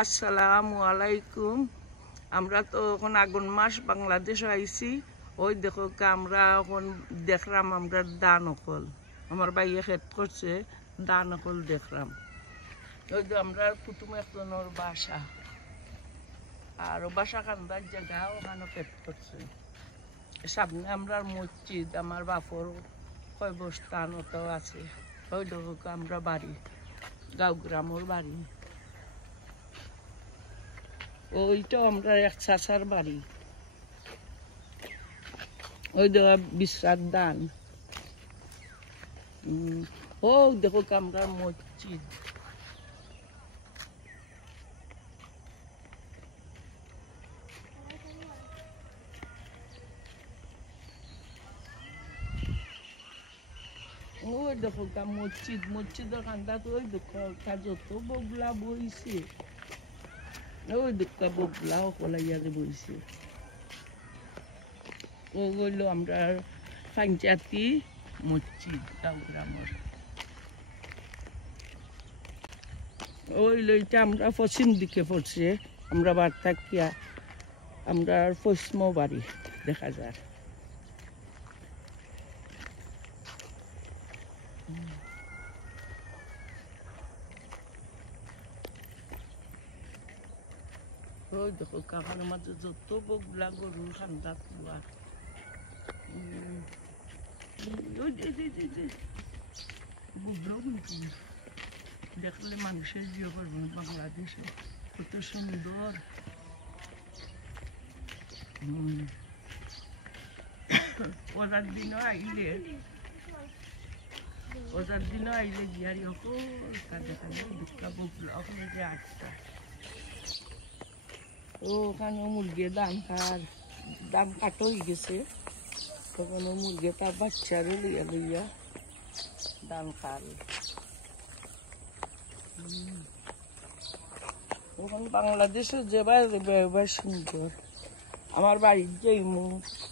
আসসালামু আলাইকুম। আমরা তো এখন আগুন মাস বাংলাদেশ আইছি। ওই দেখো আমরা এখন দেখলাম আমরা দান অকল আমার ভাইয়ে খেত করছে, দান অকল দেখলাম। ওই যে আমরা কুটুম একজনের বাসা, আর বাসা কান্দার জায়গা ওখানে খেত করছে। সামনে আমরা মসজিদ, আমার বাপর কয়বস্থান ওটাও আছে। ওই দেখো আমরা বাড়ি, গাঁও গ্রামের বাড়ি। ওইটাও আমরা এক চাচার বাড়ি। ওই দেখো বিশ্রার দান। ও দেখো আমরা মসজিদ। ওই দেখো মসজিদ, মসজিদের কান্দা তো ওই দেখো যত বগলা বইছে, ওই দেখো বগলা কলাইয়ারে বইছে। ও হইল আমরা পঞ্চায়েতি মসজিদ গাঁও গ্রামের। ওই লইটা আমরা পশ্চিম দিকে পড়ছে, আমরা বার থাকিয়া আমরা পশ্চিম বাড়ি দেখা যায়। ওই দেখো কামার মাঝে যত বগলা গরু খান্দা কুয়া। বগলাও কিন্তু দেখলে মানুষের জিও করবে বাংলাদেশে, কত সুন্দর। ওজার দিনও আইলে, ওজার দিনও আইলে গিয়ারি কাঁদে কাঁদে দুঃখা বগলা ওখানে যে আটটা। ওখানে মুরগি দাম কাটা হয়ে গেছে, তখন মুরগি তার বাচ্চারও লইয়া লইয়া দাম খাল। ওখানে বাংলাদেশের যে বাইরে সুন্দর। আমার বাড়ির যাইমু,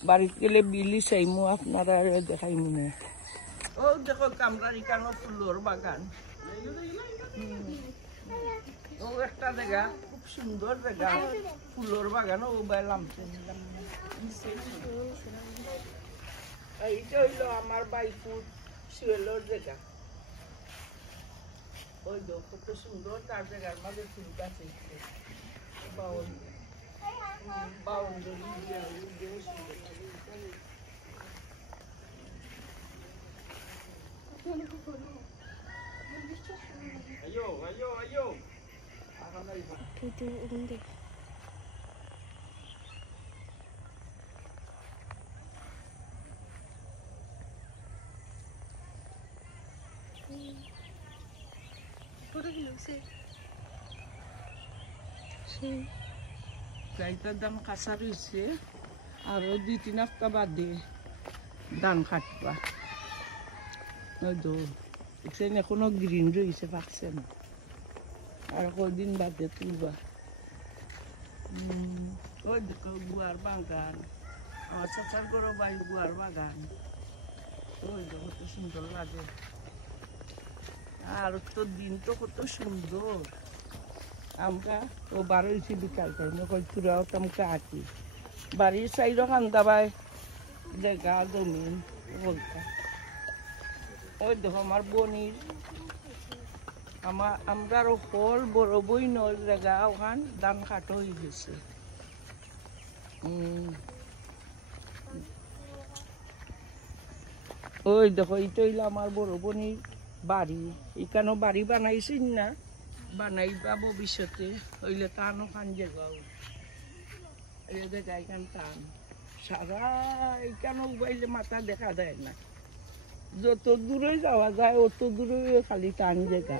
বাড়িতে গেলে বিলি চাইমু, আপনারা দেখাইমু না। ও দেখো কামরার এখানে ফুলের বাগান। ও একটা জায়গা খুব সুন্দর জায়গা, ফুলের বাগান। ও বাইলাম এইটা হইল আমার বাইকুর শুয়েলের জায়গা। ওই তো কত সুন্দর, তার জায়গার মাঝে ফুল গাছ গাইটার দাম কাঁচা রয়েছে, আরো 2-3 হপ্তাহ বাদে ধান কাটবা। ওই তো এখনো গ্রিন রয়েছে, পাকছে না, আর কদিন বাদে তুলবা। ওই দেখো গুয়ার বাগান, আমার চাচার গরো বাই গুয়ার বাগান। ওই দেখো কত সুন্দর লাগে, আর তো দিন তো কত সুন্দর। আমরা ও বারো হয়েছি বিকাল টাইমে কইতুরাও তামকে আঁকি বাড়ির সাইডও কান্দাবাই জায়গা জমিন বলতা। ওই দেখো আমার বনির, আমরা ফল বড় বই নয় জায়গা ওখান ধান কাটা হয়ে গেছে। ওই দেখো এইটা হইলো আমার বড় বনির বাড়ি। এখানেও বাড়ি বানাইছেন না, বানাইবা ভবিষ্যতে হইলে টানো খান জায়গাও এই জায়গা এখান টান সারা এখানেও বাইলে মাথা দেখা দেয় না। যত দূরে যাওয়া যায় অত দূরে খালি টান জায়গা।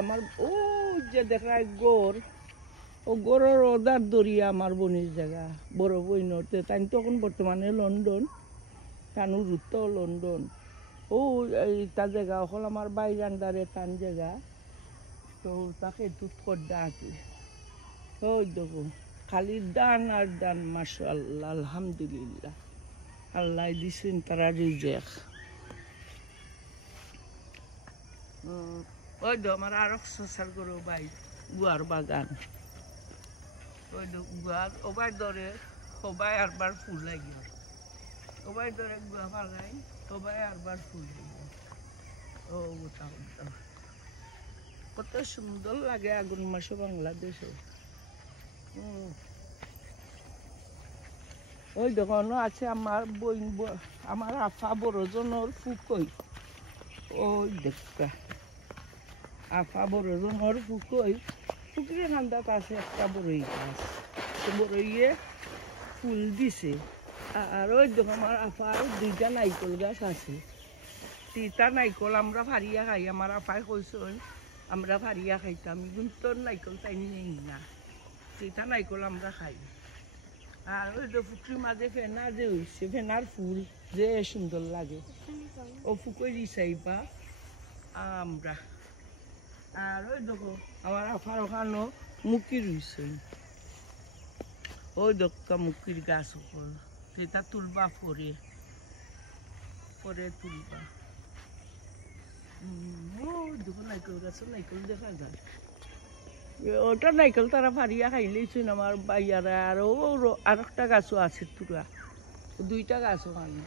আমার ও যে দেখায় গোর, ও গোরের ওদার দরিয়া আমার বোনের জায়গা, বড় বই নড়তে। তাই তখন বর্তমানে লন্ডন, টানুর উত্তর লন্ডন। ও এইটা জায়গা হল আমার বাইর আন্ডারে টান জায়গা, তো তাকে দুধ করতে আঁকি। ওই দেখো খালি দান আর দান, মাশাআল্লাহ আলহামদুলিল্লাহ, আল্লাহ দিছেন তারা রিজেক। ওই তো আমার আরো চাচার গরু বাই, গুয়ার বাগান ওই গুয়ার ওবাই ধরে সবাই আরবার ফুল লাগিয়ে ওবাই ধরে গুয়া ফালাই সবাই আরবার ফুল লাগিয়ে ও ওটা কত সুন্দর লাগে আগুন মাসে বাংলাদেশে ওই দোকানও আছে আমার বই আমার আফা বড়জনের ফুকই ওই দেখা আফা বড়জনের ফুকই ফুকরে ঠান্ডাত আছে একটা বড়ই গাছ বড়ইয়ে ফুল দিছে আর ওই দেখো আমার আফার 2টা নাইকল গাছ আছে 3টা নাইকল আমরা ফারিয়া খাই আমার আফাই কইছেন আমরা ফারিয়া খাইতাম কিন্তু নাইকল টাইনি নেই না 3টা নাইকল আমরা খাই আর ওই যে পুকুরির মাঝে ফেনা যে হয়েছে ফেনার ফুল যে সুন্দর লাগে ও ফুকই দিছাইবা আমরা আর ওই দেখো আমার আফার ওখানো মুকি রয়েছে ওই দক্কা মুকির গাছ উপর সেটা তুলবা পরে তুলবা দেখো নাইকল গাছ নাইকল দেখা যায় ওটা নাইকল তারা ফারিয়া খাইলেইছেন আমার বাইয়ারা আর আর একটা গাছও আছে তুরা 2টা গাছও খানি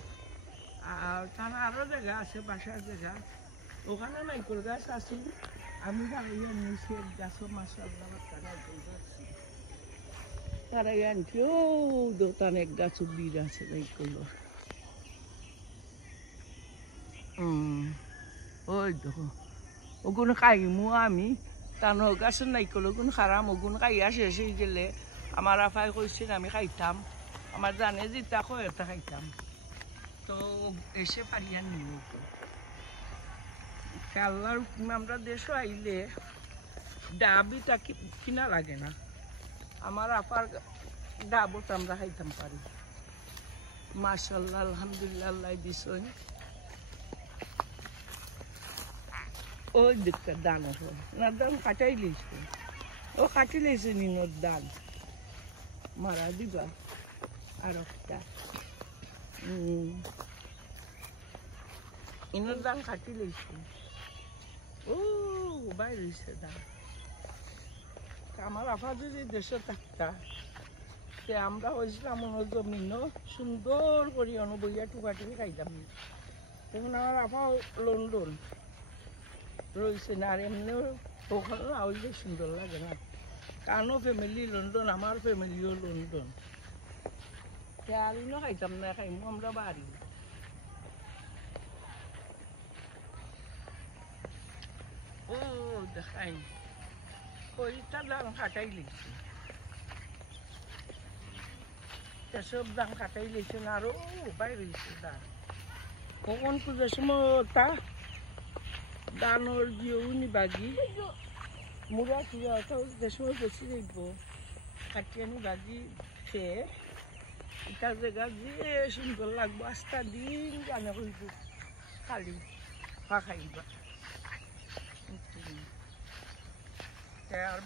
আর তারা আরো জায়গা আছে বাসার জায়গা ওখানে নাইকল গাছ আছে আমি বাড়িয়ে নিয়েছি এক গাছও মাসাল্লাহ নাইকল গাছ তারা আনছি ও দোকান এক গাছও বীর আছে নাইকল ওই দেখো ওগুলো খাইমু আমি তানো গাছের নাইকল ওগুন খারাম ওগুন খাইয়া শেষ হয়ে গেলে আমার আফাই কইছেন আমি খাইতাম আমার জানে যেটা কয় এটা খাইতাম তো এসে পারিয়া নিব কাল্লার আমরা দেশে আইলে ডাবিটা কিনা লাগে না আমার আপার ডাবত আমরা খাইতাম পারি মাশাআল্লাহ আলহামদুলিল্লাহ আল্লাহ দিছেন ওই দিকটা দান আছে না দান কাটাই লইছে ও কাটি লইছে নিনোর দান মারা দিবা আর একটা ইনোর দান কাটি লইছে ও বাইরে রয়েছে দান আমার আফা যদি দেশে থাকতা তে আমরা হয়েছিলাম মনোর জমিনও সুন্দর করে বইয়া টুকাটুকি খাইতাম তখন আমার আফা লন্ডন রয়েছে না আর এমনিও ওখানে আউলে সুন্দর লাগে না কারণও ফ্যামিলি লন্ডন আমার ফ্যামিলিও লন্ডন আলিনও খাইতাম না খাইমু আমরা বাড়ি ও দেখাই কইটা দাম কাটাই লিখছি সব দাম কাটাই লিখছে না আরো বাইরে রয়েছে দাম কখন পুজোর সময় তা দানোর জিওনি বাগি মুড়া সুরা যে সময় বসে দেখব কাটিয়ানি বাগি খেয়ে এটা জায়গা যে সুন্দর লাগবো আস্তা দিন জানে হইব খালি খাইবা আর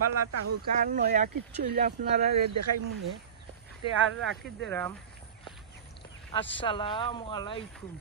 বালা তাহুকা নয়া কিচ্ছু হইলে আপনারা দেখাই মনে তে আর রাখি দিলাম আসসালামু আলাইকুম।